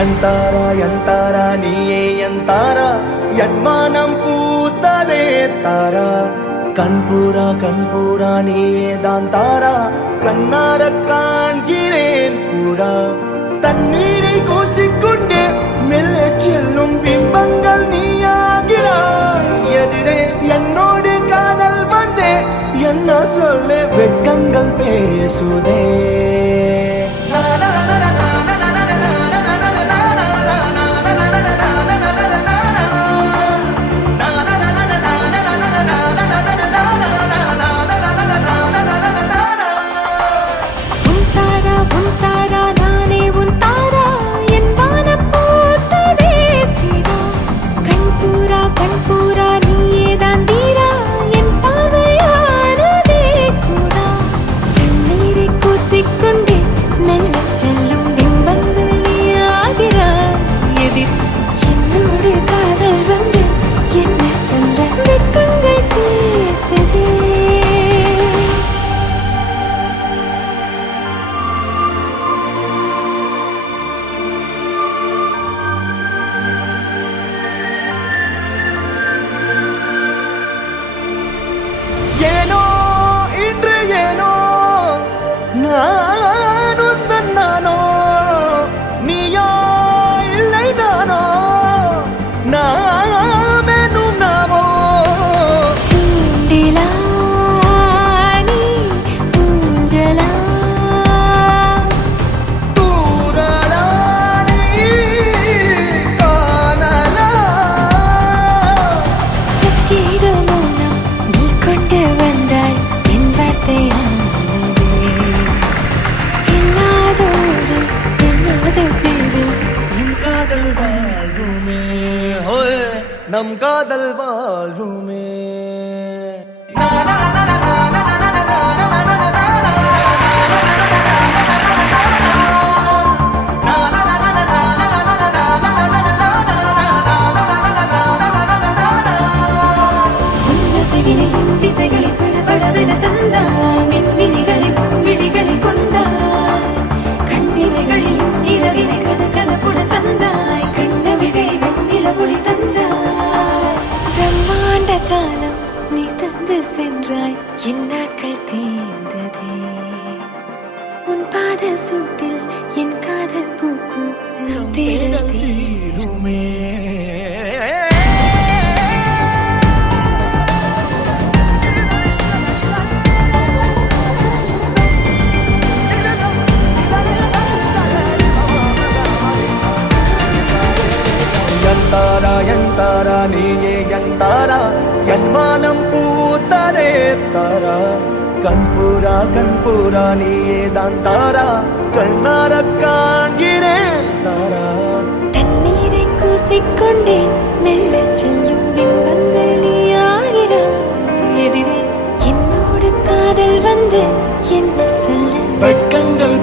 ಎಂತಾರ ಎಂತಾರ ನೀಯೇ ಎಂತಾರ என்மானம் பூத்ததே தாரா கண்பூரா நீயே தான் தாரா கண்ணார காண்கிறேன் பூரா தண்ணீரை கூசிக்கொண்டே மெல்ல செல்லும் பிம்பங்கள் நீயாகிறாய் எதிரே என்னோடு காதல் வந்தே என்ன சொல்ல வெட்கங்கள் பேசுதே நம் காதல் வாழ்வுமே திசைகளை படபடவென தந்தாய் மின்மினிகளில் விழிகளில் கொண்டாய் கண்ணிமைகளில் இரவினை கதகதப்புட தந்தாய் கண்ணவிழை வெண்ணில பொடி தந்தாய் பிரம்மாண்ட காலம் நீ தந்து சென்றாய் என் நாட்கள் தீர்ந்ததே உன் பாத சூட்டில் என் காதல் பூக்கும் நம் தேடல் தீருமே ಎಂತಾರ ಎಂತಾರ ನೀಯೇ ಎಂತಾರ என்மானம் பூத்ததே தாரா கண்பூரா நீயே தான் தாரா கண்ணார காண்கிறேன் தாரா தண்ணீரை கூசிக்கொண்டே மெல்ல செல்லும் பிம்பங்கள் நீயாகிறாய் எதிரே என்னோடு காதல் வந்து என்ன சொல்ல வெட்கங்கள்